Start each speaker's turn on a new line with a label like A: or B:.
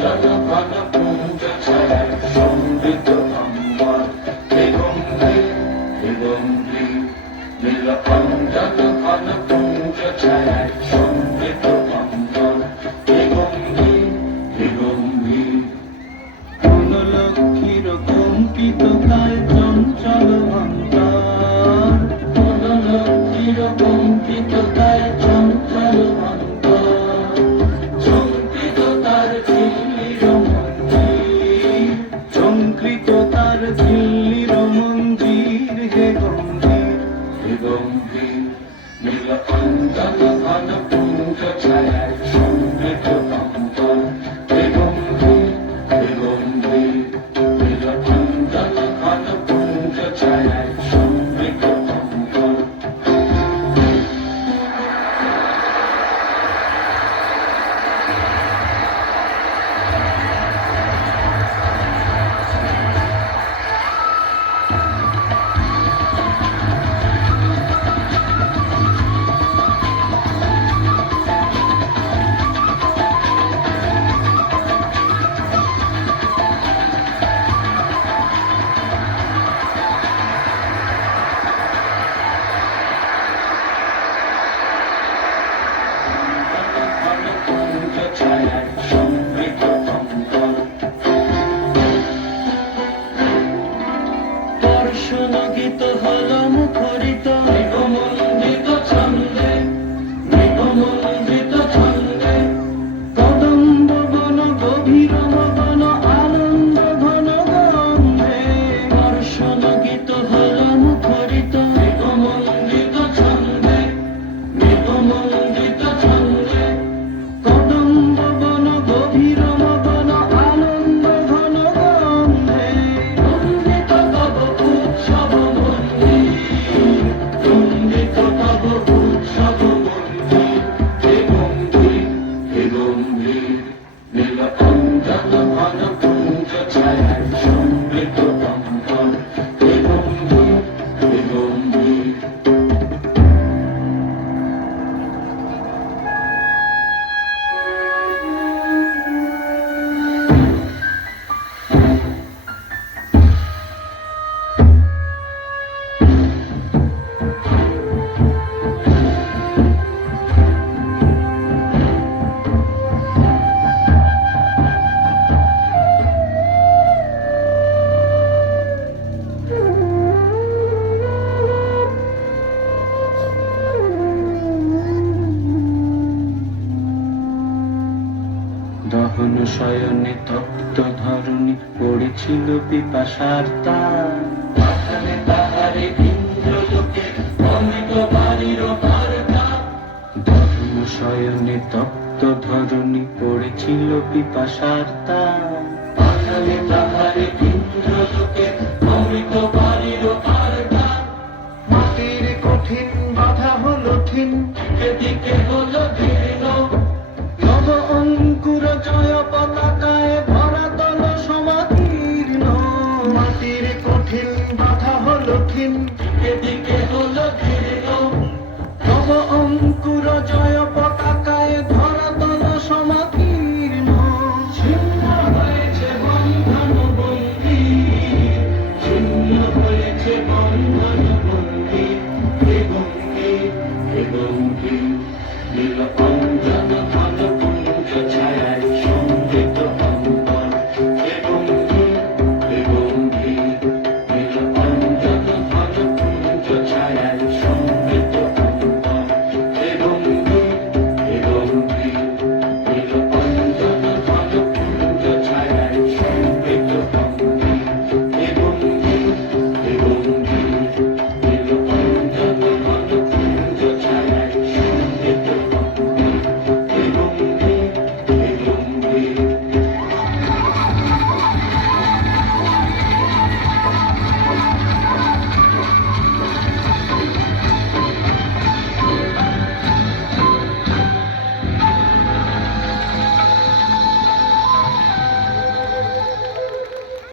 A: জনগণ পূজা ছাড়ার সমৃদ্ধ Yeah. don't শয়নে তপ্ত ধরণী পড়েছিল পিপাসার তার ধর্ম শয়নে তপ্ত ধরণী পড়েছিল পিপাসার তার